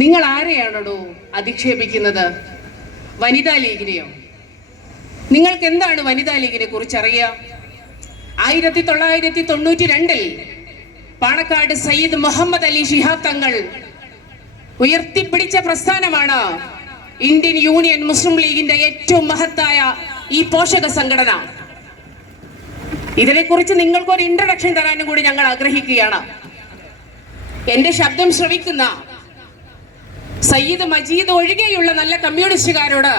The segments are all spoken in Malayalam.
നിങ്ങൾ ആരെയാണോ അധിക്ഷേപിക്കുന്നത്? വനിതാ ലീഗിനെയോ? നിങ്ങൾക്ക് എന്താണ് വനിതാ ലീഗിനെ കുറിച്ച് അറിയാം? 1992 പാണക്കാട് സയ്യിദ് മുഹമ്മദ് അലി ശിഹാബ് തങ്ങൾ ഉയർത്തിപ്പിടിച്ച പ്രസ്ഥാനമാണ് ഇന്ത്യൻ യൂണിയൻ മുസ്ലിം ലീഗിന്റെ ഏറ്റവും മഹത്തായ ഈ പോഷക സംഘടന. ഇതിനെക്കുറിച്ച് നിങ്ങൾക്കൊരു ഇൻട്രഡക്ഷൻ തരാനും കൂടി ഞങ്ങൾ ആഗ്രഹിക്കുകയാണ്. എന്റെ ശബ്ദം ശ്രവിക്കുന്ന സയ്യിദ് മജീദ് ഒഴികെയുള്ള നല്ല കമ്മ്യൂണിസ്റ്റുകാരോട്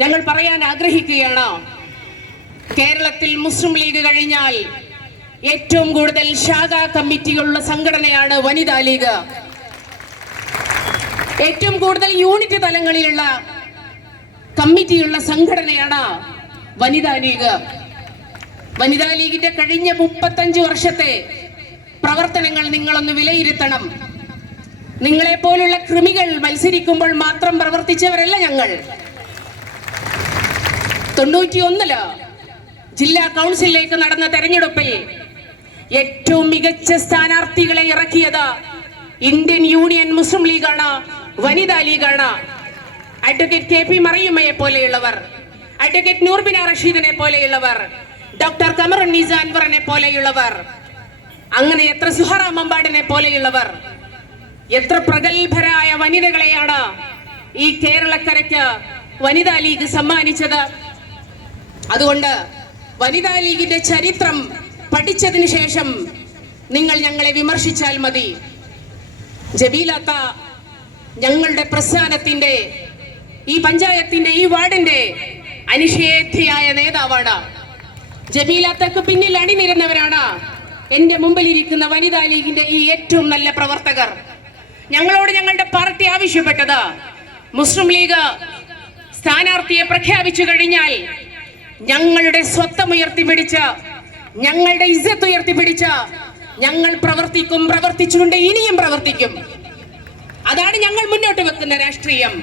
ഞങ്ങൾ പറയാൻ ആഗ്രഹിക്കുകയാണ്, കേരളത്തിൽ മുസ്ലിം ലീഗ് കഴിഞ്ഞാൽ ഏറ്റവും കൂടുതൽ ശാഖാ കമ്മിറ്റികളുള്ള സംഘടനയാണ് വനിതാ ലീഗ്. ഏറ്റവും കൂടുതൽ യൂണിറ്റ് തലങ്ങളിലുള്ള കമ്മിറ്റിയുള്ള സംഘടനയാണ് വനിതാ ലീഗ്. വനിതാ ലീഗിന്റെ കഴിഞ്ഞ 35 വർഷത്തെ പ്രവർത്തനങ്ങൾ നിങ്ങളൊന്ന് വിലയിരുത്തണം. നിങ്ങളെ പോലുള്ള കൃമികൾ മത്സരിക്കുമ്പോൾ മാത്രം പ്രവർത്തിച്ചവരല്ല ഞങ്ങൾ. 91 ജില്ലാ കൗൺസിലിലേക്ക് നടന്ന തെരഞ്ഞെടുപ്പിൽ ഏറ്റവും മികച്ച സ്ഥാനാർത്ഥികളെ ഇറക്കിയത് ഇന്ത്യൻ യൂണിയൻ മുസ്ലിം ലീഗാണ്, വനിതാ ലീഗാണ്. അഡ്വക്കേറ്റ് KP മറിയുമ്മയെ പോലെയുള്ളവർ, അഡ്വക്കേറ്റ് നൂർബിന റഷീദിനെ പോലെയുള്ളവർ, ഡോക്ടർ കമറുന്നീസ അൻവറിനെ പോലെയുള്ളവർ, അങ്ങനെ എത്ര സുഹറ മമ്പാടിനെ പോലെയുള്ളവർ, എത്ര പ്രഗത്ഭരായ വനിതകളെയാണ് ഈ കേരളക്കരയ്ക്ക് വനിതാ ലീഗ് സമ്മാനിച്ചത്. അതുകൊണ്ട് വനിതാ ലീഗിന്റെ ചരിത്രം പഠിച്ചതിന് ശേഷം നിങ്ങൾ ഞങ്ങളെ വിമർശിച്ചാൽ മതി. ജബീലത്ത ഞങ്ങളുടെ പ്രസ്ഥാനത്തിന്റെ, ഈ പഞ്ചായത്തിന്റെ, ഈ വാർഡിന്റെ അനിഷേധ്യയായ നേതാവാണ്. ജബീലത്തക്ക് പിന്നിൽ അണിനിരുന്നവരാണ് എന്റെ മുമ്പിലിരിക്കുന്ന വനിതാ ലീഗിന്റെ ഈ ഏറ്റവും നല്ല പ്രവർത്തകർ. ഞങ്ങളോട് ഞങ്ങളുടെ പാർട്ടി ആവശ്യപ്പെട്ടത്, മുസ്ലിം ലീഗ് സ്ഥാനാർത്ഥിയെ പ്രഖ്യാപിച്ചു കഴിഞ്ഞാൽ ഞങ്ങളുടെ സ്വത്തം ഉയർത്തിപ്പിടിച്ച, ഞങ്ങളുടെ ഇസ്സത്ത് ഉയർത്തിപ്പിടിച്ച ഞങ്ങൾ പ്രവർത്തിക്കും, പ്രവർത്തിച്ചുകൊണ്ട് ഇനിയും പ്രവർത്തിക്കും. അതാണ് ഞങ്ങൾ മുന്നോട്ട് വെക്കുന്ന രാഷ്ട്രീയം.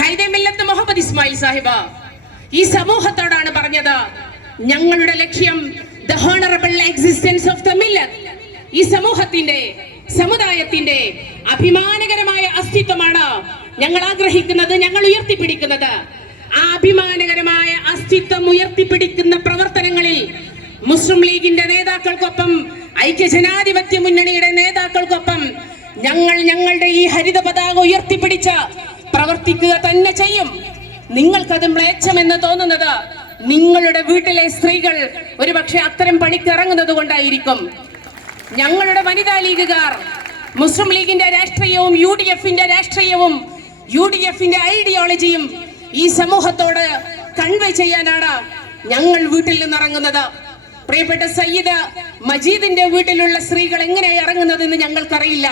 ഖൈദെ മില്ലത്ത് മുഹമ്മദ് ഇസ്മായിൽ സാഹിബ് ഈ സമൂഹത്തോടാണ് പറഞ്ഞത്, ഞങ്ങളുടെ ലക്ഷ്യം the honourable existence of the മില്ലത്ത്. ഈ സമൂഹത്തിന്റെ, സമുദായത്തിന്റെ അഭിമാനകരമായ അസ്തിത്വമാണ് ഞങ്ങൾ ആഗ്രഹിക്കുന്നത്, ഞങ്ങൾ ഉയർത്തിപ്പിടിക്കുന്നത്. ആ അഭിമാനകരമായ അസ്തിത്വം ഉയർത്തിപ്പിടിക്കുന്ന പ്രവർത്തനങ്ങളിൽ മുസ്ലിം ലീഗിന്റെ നേതാക്കൾക്കൊപ്പം, ഐക്യജനാധിപത്യ മുന്നണിയുടെ നേതാക്കൾക്കൊപ്പം ഞങ്ങൾ ഞങ്ങളുടെ ഈ ഹരിത പതാക ഉയർത്തിപ്പിടിച്ച പ്രവർത്തിക്കുക തന്നെ ചെയ്യും. നിങ്ങൾക്കത് മ്ലേച്ഛമെന്ന് തോന്നുന്നത് നിങ്ങളുടെ വീട്ടിലെ സ്ത്രീകൾ ഒരുപക്ഷെ അത്തരം പണിക്ക് ഇറങ്ങുന്നത് കൊണ്ടായിരിക്കും. ഞങ്ങളുടെ വനിതാ ലീഗുകാർ മുസ്ലിം ലീഗിന്റെ രാഷ്ട്രീയവും UDFന്റെ രാഷ്ട്രീയവും UDFന്റെ ഐഡിയോളജിയും ഈ സമൂഹത്തോട് കൺവേ ചെയ്യാനാണ് ഞങ്ങൾ വീട്ടിൽ നിന്ന് ഇറങ്ങുന്നത്. പ്രിയപ്പെട്ട സയ്യിദ് മജീദിന്റെ വീട്ടിലുള്ള സ്ത്രീകൾ എങ്ങനെയാണ് ഇറങ്ങുന്നതെന്ന് ഞങ്ങൾക്കറിയില്ല.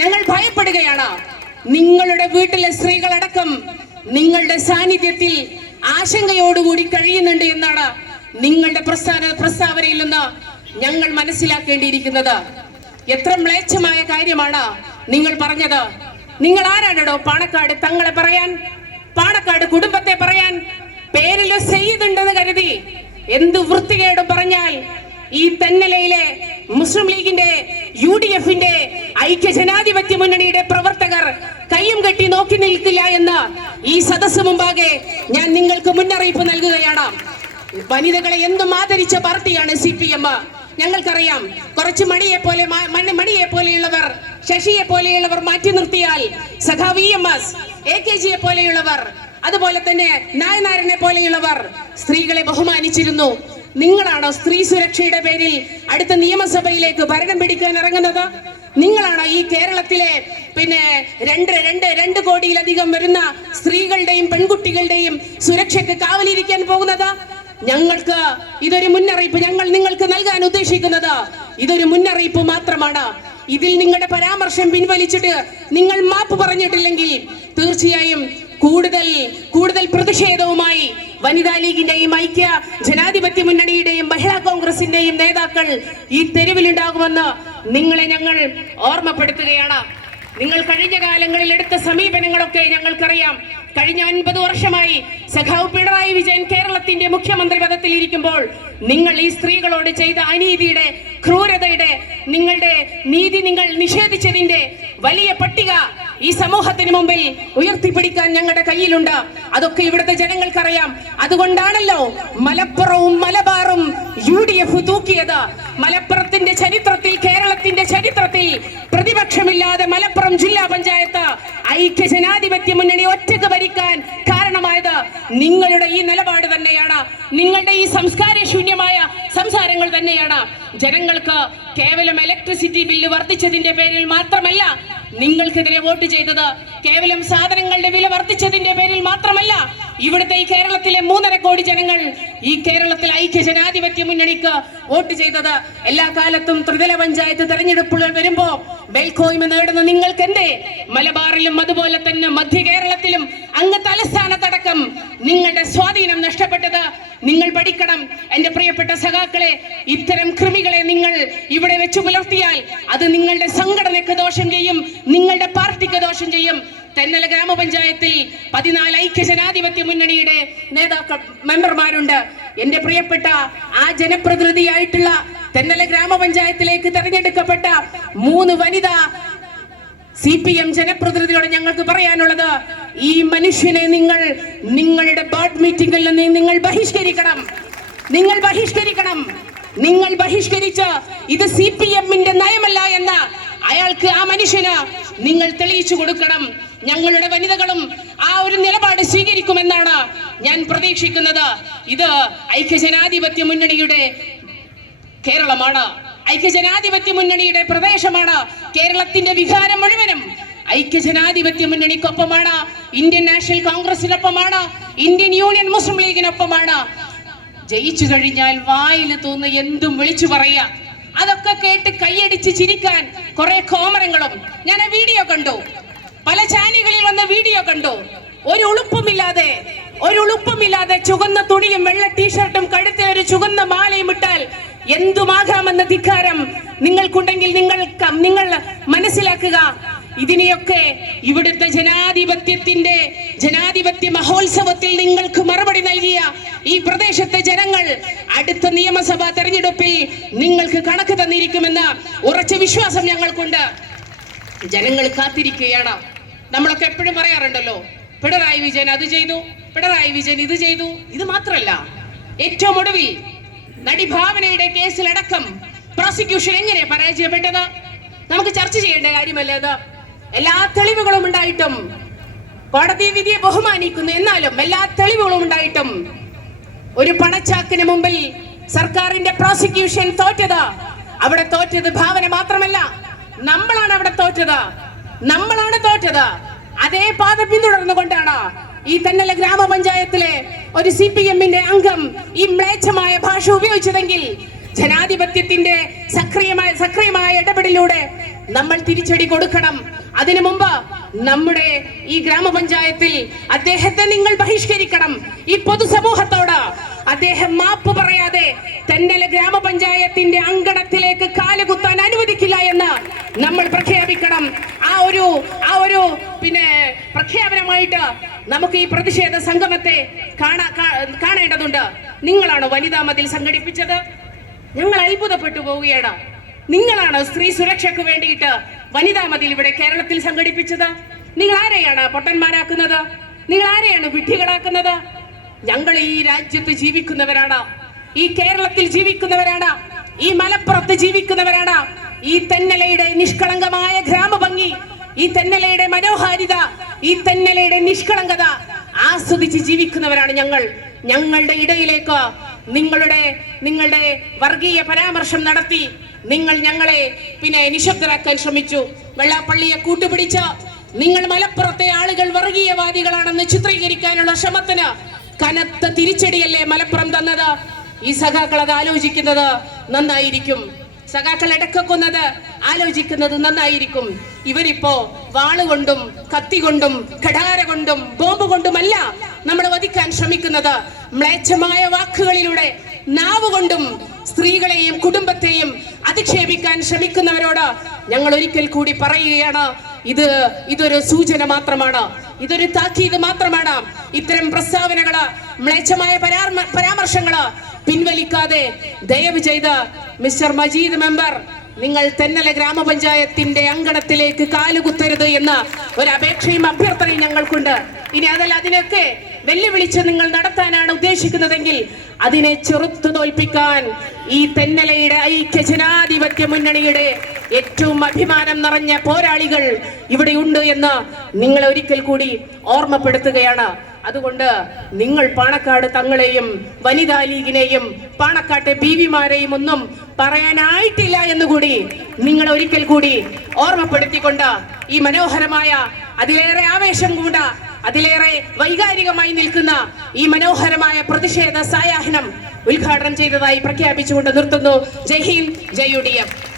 ഞങ്ങൾ ഭയപ്പെടുകയാണ്. നിങ്ങളുടെ വീട്ടിലെ സ്ത്രീകളടക്കം നിങ്ങളുടെ സാന്നിധ്യത്തിൽ ആശങ്കയോടുകൂടി കഴിയുന്നുണ്ട് എന്നാണ് നിങ്ങളുടെ പ്രസ്താവനയിൽ നിന്ന് ഞങ്ങൾ മനസ്സിലാക്കേണ്ടിയിരിക്കുന്നത്. എത്ര മ്ലേച്ഛമായ കാര്യമാണ് നിങ്ങൾ പറഞ്ഞത്. നിങ്ങൾ ആരാണോ പാണക്കാട് തങ്ങളെ പറയാൻ, പാണക്കാട് കുടുംബത്തെ പറയാൻ? പേരിൽ സയ്യിദ് ഉണ്ടെന്ന് കരുതി എന്ത് വൃത്തികേടും പറഞ്ഞാൽ ഈ തെന്നലയിലെ മുസ്ലിം ലീഗിന്റെ, UDFന്റെ, ഐക്യജനാധിപത്യ മുന്നണിയുടെ പ്രവർത്തകർ കയ്യും കെട്ടി നോക്കി നിൽക്കില്ല എന്ന് ഈ സദസ്സ് മുമ്പാകെ ഞാൻ നിങ്ങൾക്ക് മുന്നറിയിപ്പ് നൽകുകയാണ്. വനിതകളെ എന്തും ആദരിച്ച പാർട്ടിയാണ് CPM. ഞങ്ങൾക്കറിയാം, കുറച്ച് മണിയെ പോലെയുള്ളവർ, ശശിയെ പോലെയുള്ളവർ മാറ്റി നിർത്തിയാൽ സഖാവ് EMS, AKGയെ പോലെയുള്ളവർ, അതുപോലെ തന്നെ നായനാരനെ പോലെയുള്ളവർ സ്ത്രീകളെ ബഹുമാനിച്ചിരുന്നു. നിങ്ങളാണോ സ്ത്രീ സുരക്ഷയുടെ പേരിൽ അടുത്ത നിയമസഭയിലേക്ക് ഭരണം പിടിക്കാൻ ഇറങ്ങുന്നത്? നിങ്ങളാണോ ഈ കേരളത്തിലെ 2 കോടിയിലധികം വരുന്ന സ്ത്രീകളുടെയും പെൺകുട്ടികളുടെയും സുരക്ഷയ്ക്ക് കാവലിരിക്കാൻ പോകുന്നത്? ഞങ്ങൾക്ക് ഇതൊരു മുന്നറിയിപ്പ്, ഞങ്ങൾ നിങ്ങൾക്ക് നൽകാൻ ഉദ്ദേശിക്കുന്നത് ഇതൊരു മുന്നറിയിപ്പ് മാത്രമാണ്. ഇതിൽ നിങ്ങളുടെ പരാമർശം പിൻവലിച്ചിട്ട് നിങ്ങൾ മാപ്പ് പറഞ്ഞിട്ടില്ലെങ്കിൽ തീർച്ചയായും കൂടുതൽ പ്രതിഷേധവുമായി വനിതാ ലീഗിന്റെയും ഐക്യ ജനാധിപത്യ മുന്നണിയുടെയും മഹിളാ കോൺഗ്രസിന്റെയും നേതാക്കൾ ഈ തെരുവിലുണ്ടാകുമെന്ന് നിങ്ങളെ ഞങ്ങൾ ഓർമ്മപ്പെടുത്തുകയാണ്. നിങ്ങൾ കഴിഞ്ഞ കാലങ്ങളിൽ എടുത്ത സമീപനങ്ങളൊക്കെ ഞങ്ങൾക്കറിയാം. കഴിഞ്ഞ 9 വർഷമായി സഖാവ് പിണറായി വിജയൻ കേരളത്തിന്റെ മുഖ്യമന്ത്രി പദത്തിൽ ഇരിക്കുമ്പോൾ നിങ്ങൾ ഈ സ്ത്രീകളോട് ചെയ്ത അനീതിയുടെ, ക്രൂരതയുടെ, നിങ്ങളുടെ നീതി നിങ്ങൾ നിഷേധിച്ചതിന്റെ വലിയ പട്ടിക ഈ സമൂഹത്തിന് മുമ്പിൽ ഉയർത്തിപ്പിടിക്കാൻ ഞങ്ങളുടെ കയ്യിലുണ്ട്. അതൊക്കെ ഇവിടുത്തെ ജനങ്ങൾക്കറിയാം. അതുകൊണ്ടാണല്ലോ മലപ്പുറവും മലബാറും UDF തൂക്കിയത്. മലപ്പുറത്തിന്റെ ചരിത്രത്തിൽ, കേരളത്തിന്റെ ചരിത്രത്തിൽ പ്രതിപക്ഷമില്ലാതെ മലപ്പുറം ജില്ലാ പഞ്ചായത്ത് ഐക്യ ജനാധിപത്യ മുന്നണി ഒറ്റക്ക് ഭരിക്കാൻ കാരണമായത് നിങ്ങളുടെ ഈ നിലപാട് തന്നെയാണ്. നിങ്ങളുടെ ഈ സംസ്കാരശൂന്യമായ സംസാരങ്ങൾ തന്നെയാണ്. ജനങ്ങൾക്ക് കേവലം ഇലക്ട്രിസിറ്റി ബില്ല് വർദ്ധിച്ചതിന്റെ പേരിൽ മാത്രമല്ല നിങ്ങൾക്കെതിരെ വോട്ട് ചെയ്തത്. കേവലം സാധനങ്ങളുടെ വില വർദ്ധിച്ചതിന്റെ പേരിൽ മാത്രമല്ല ഇവിടുത്തെ ഈ കേരളത്തിലെ 3.5 കോടി ജനങ്ങൾ ഈ കേരളത്തിൽ ഐക്യ ജനാധിപത്യ മുന്നണിക്ക് വോട്ട് ചെയ്തത്. എല്ലാ കാലത്തും ത്രിതല പഞ്ചായത്ത് തെരഞ്ഞെടുപ്പുകൾ വരുമ്പോ മേൽക്കോയ്മ നേടുന്ന നിങ്ങൾക്ക് എന്തേ മലബാറിലും അതുപോലെ തന്നെ മധ്യ കേരളത്തിലും അങ്ങ് തലസ്ഥാനത്തടക്കം നിങ്ങളുടെ സ്വാധീനം നഷ്ടപ്പെട്ടത്? നിങ്ങൾ പഠിക്കണം എന്റെ പ്രിയപ്പെട്ട സഖാക്കളെ. ഇത്തരം കൃമികളെ നിങ്ങൾ ഇവിടെ വെച്ചു പുലർത്തിയാൽ അത് നിങ്ങളുടെ സംഘടനയ്ക്ക് ദോഷം ചെയ്യും, നിങ്ങളുടെ പാർട്ടിക്ക് ദോഷം ചെയ്യും. തെന്നല ഗ്രാമപഞ്ചായത്തിൽ 14 ഐക്യ ജനാധിപത്യ മുന്നണിയുടെ മെമ്പർമാരുണ്ട്. എന്റെ പ്രിയപ്പെട്ട ആ ജനപ്രതിനിധിയായിട്ടുള്ള തെന്നല ഗ്രാമപഞ്ചായത്തിലേക്ക് തെരഞ്ഞെടുക്കപ്പെട്ട 3 വനിതാ CPM ജനപ്രതിനിധിയോട് ഞങ്ങൾക്ക് പറയാനുള്ളത്, ഈ മനുഷ്യനെ നിങ്ങളുടെ ബോർഡ് മീറ്റിംഗിൽ നിന്ന് നിങ്ങൾ ബഹിഷ്കരിക്കണം. നിങ്ങൾ ബഹിഷ്കരിച്ച് ഇത് CPM-ന്റെ നയമല്ല എന്ന് അയാൾക്ക്, ആ മനുഷ്യന് നിങ്ങൾ തെളിയിച്ചു കൊടുക്കണം. ഞങ്ങളുടെ വനിതകളും ആ ഒരു നിലപാട് സ്വീകരിക്കുമെന്നാണ് ഞാൻ പ്രതീക്ഷിക്കുന്നത്. ഇത് ഐക്യജനാധിപത്യ മുന്നണിയുടെ കേരളമാണ്, ഐക്യജനാധിപത്യ മുന്നണിയുടെ പ്രദേശമാണ്. കേരളത്തിന്റെ വികാരം മുഴുവനും ഐക്യജനാധിപത്യ മുന്നണിക്കൊപ്പമാണ്, ഇന്ത്യൻ നാഷണൽ കോൺഗ്രസിനൊപ്പമാണ്, ഇന്ത്യൻ യൂണിയൻ മുസ്ലിം ലീഗിനൊപ്പമാണ്. ജയിച്ചു കഴിഞ്ഞാൽ വായിൽ തോന്നുന്ന എന്തും വിളിച്ചു പറയാ. അതൊക്കെ കേട്ട് കൈയടിച്ച് ചിരിക്കാൻ കുറെ കോമരങ്ങളും ഞാൻ ആ വീഡിയോ കണ്ടു. പല ചാനലുകളിൽ വന്ന വീഡിയോ കണ്ടു. ഒരു ഉളുപ്പുമില്ലാതെ ചുവന്ന തുണിയും വെള്ള ടീഷർട്ടും കഴുത്തിൽ ഒരു ചുവന്ന മാലയും ഇട്ടാൽ എന്തുമാകാമെന്ന ധിക്കാരം നിങ്ങൾക്കുണ്ടെങ്കിൽ നിങ്ങൾ മനസ്സിലാക്കുക. ഇതിനെയൊക്കെ ഇവിടുത്തെ ജനാധിപത്യ മഹോത്സവത്തിൽ നിങ്ങൾക്ക് മറുപടി നൽകിയ ഈ പ്രദേശത്തെ ജനങ്ങൾ അടുത്ത നിയമസഭാ തെരഞ്ഞെടുപ്പിൽ നിങ്ങൾക്ക് കണക്ക് തന്നിരിക്കുമെന്ന ഉറച്ച വിശ്വാസം ഞങ്ങൾക്കുണ്ട്. ജനങ്ങൾ കാത്തിരിക്കുകയാണ്. നമ്മളൊക്കെ എപ്പോഴും പറയാറുണ്ടല്ലോ, പിണറായി വിജയൻ അത് ചെയ്തു, പിണറായി വിജയൻ ഇത് ചെയ്തു. ഇത് മാത്രമല്ല, ഏറ്റവും ഒടുവിൽ നടി ഭാവനയുടെ കേസിലടക്കം പ്രോസിക്യൂഷൻ എങ്ങനെ പരാജയപ്പെട്ടത് നമുക്ക് ചർച്ച ചെയ്യേണ്ട കാര്യമല്ലേ അത്? എല്ലാ തെളിവുകളും ഉണ്ടായിട്ടും, കോടതി വിധിയെ ബഹുമാനിക്കുന്നു, എന്നാലും എല്ലാ തെളിവുകളും ഉണ്ടായിട്ടും ഒരു പണച്ചാക്കിന് മുമ്പിൽ സർക്കാരിന്റെ പ്രോസിക്യൂഷൻ തോറ്റത്. അവിടെ തോറ്റത് ഭാവന മാത്രമല്ല, നമ്മളാണ് അവിടെ തോറ്റത്. അതേ പാത പിന്തുടർന്നുകൊണ്ടാണ് ഈ തെന്നല ഗ്രാമപഞ്ചായത്തിലെ ഒരു CPM-ന്റെ അംഗം ഈ മ്ലേച്ഛമായ ഭാഷ ഉപയോഗിച്ചതെങ്കിൽ ജനാധിപത്യത്തിന്റെ സക്രിയമായ ഇടപെടലിലൂടെ നമ്മൾ തിരിച്ചടി കൊടുക്കണം. അതിനു മുമ്പ് നമ്മുടെ ഈ ഗ്രാമപഞ്ചായത്തിൽ അദ്ദേഹത്തെ നിങ്ങൾ ബഹിഷ്കരിക്കണം. ഈ പൊതുസമൂഹത്തോട് അദ്ദേഹം മാപ്പ് പറയാതെ തെന്നല ഗ്രാമപഞ്ചായത്തിന്റെ അങ്കണത്തിലേക്ക് കാലുകുത്താൻ അനുവദിക്കില്ല എന്ന് നമ്മൾ പ്രഖ്യാപിക്കണം. ആ ഒരു പ്രഖ്യാപനമായിട്ട് നമുക്ക് ഈ പ്രതിഷേധ സംഗമത്തെ കാണേണ്ടതുണ്ട്. നിങ്ങളാണോ വനിതാ മതിൽ സംഘടിപ്പിച്ചത്? ഞങ്ങൾ അത്ഭുതപ്പെട്ടു പോവുകയാണ്. നിങ്ങളാണ് സ്ത്രീ സുരക്ഷയ്ക്ക് വേണ്ടിയിട്ട് വനിതാ മതിൽ ഇവിടെ കേരളത്തിൽ സംഘടിപ്പിച്ചത്? നിങ്ങൾ ആരെയാണ് പൊട്ടന്മാരാക്കുന്നത്? നിങ്ങൾ ആരെയാണ് വിഡ്ഢികളാക്കുന്നത്? ഞങ്ങൾ ഈ രാജ്യത്ത് ജീവിക്കുന്നവരാണ്, ഈ കേരളത്തിൽ ജീവിക്കുന്നവരാണ്, ഈ മലപ്പുറത്ത് ജീവിക്കുന്നവരാണ്. ഈ തെന്നലയുടെ നിഷ്കളങ്കമായ ഗ്രാമഭംഗി, ഈ തെന്നലയുടെ മനോഹാരിത, ഈ തെന്നലയുടെ നിഷ്കളങ്കത ആസ്വദിച്ച് ജീവിക്കുന്നവരാണ് ഞങ്ങൾ. ഞങ്ങളുടെ ഇടയിലേക്ക് നിങ്ങളുടെ വർഗീയ പരാമർശം നടത്തി നിങ്ങൾ ഞങ്ങളെ നിശബ്ദരാക്കാൻ ശ്രമിച്ചു. വെള്ളാപ്പള്ളിയെ കൂട്ടുപിടിച്ച് നിങ്ങൾ മലപ്പുറത്തെ ആളുകൾ വർഗീയവാദികളാണെന്ന് ചിത്രീകരിക്കാനുള്ള ശ്രമത്തിന് കനത്ത തിരിച്ചടിയല്ലേ മലപ്പുറം തന്നത്? ഈ സഖാക്കൾ അത് ആലോചിക്കുന്നത് നന്നായിരിക്കും. സഖാക്കൾ ഇടക്കൊക്കുന്നത് ആലോചിക്കുന്നത് നന്നായിരിക്കും. ഇവരിപ്പോ വാളുകൊണ്ടും കത്തികൊണ്ടും കഠാര കൊണ്ടും ബോംബ് കൊണ്ടുമല്ല നമ്മൾ വധിക്കാൻ ശ്രമിക്കുന്നത്. മ്ലേച്ഛമായ വാക്കുകളിലൂടെ നാവുകൊണ്ടും സ്ത്രീകളെയും കുടുംബത്തെയും അധിക്ഷേപിക്കാൻ ശ്രമിക്കുന്നവരോട് ഞങ്ങൾ ഒരിക്കൽ കൂടി പറയുകയാണ്, ഇതൊരു സൂചന മാത്രമാണ്, ഇതൊരു താക്കീത് മാത്രമാണ്. ഇത്തരം പ്രസ്താവനകള്, മ്ലേച്ഛമായ പരാമർശങ്ങള് പിൻവലിക്കാതെ ദയവ് ചെയ്ത് മിസ്റ്റർ മജീദ് മെമ്പർ നിങ്ങൾ തെന്നല ഗ്രാമപഞ്ചായത്തിന്റെ അങ്കണത്തിലേക്ക് കാലുകുത്തരുത് എന്ന ഒരു അപേക്ഷയും അഭ്യർത്ഥനയും ഞങ്ങൾക്കുണ്ട്. ഇനി അതല്ല, അതിനൊക്കെ വെല്ലുവിളിച്ച് നിങ്ങൾ നടത്താനാണ് ഉദ്ദേശിക്കുന്നതെങ്കിൽ അതിനെ ചെറുത്തു തോൽപ്പിക്കാൻ ഈ തെന്നലയുടെ ഐക്യ ജനാധിപത്യ മുന്നണിയുടെ ഏറ്റവും അഭിമാനം നിറഞ്ഞ പോരാളികൾ ഇവിടെയുണ്ട് എന്ന് നിങ്ങളെ ഒരിക്കൽ കൂടി ഓർമ്മപ്പെടുത്തുകയാണ്. അതുകൊണ്ട് നിങ്ങൾ പാണക്കാട് തങ്ങളെയും വനിതാ ലീഗിനെയും പാണക്കാട്ടെ ബീവിമാരെയും ഒന്നും പറയാനായിട്ടില്ല എന്നുകൂടി നിങ്ങൾ ഒരിക്കൽ കൂടി ഓർമ്മപ്പെടുത്തിക്കൊണ്ട് ഈ മനോഹരമായ, അതിലേറെ ആവേശം കൂട, അതിലേറെ വൈകാരികമായി നിൽക്കുന്ന ഈ മനോഹരമായ പ്രതിഷേധ സായാഹ്നം ഉദ്ഘാടനം ചെയ്തതായി പ്രഖ്യാപിച്ചുകൊണ്ട് നിർത്തുന്നു. ജയ് ഹിന്ദ്, ജയ് UDF.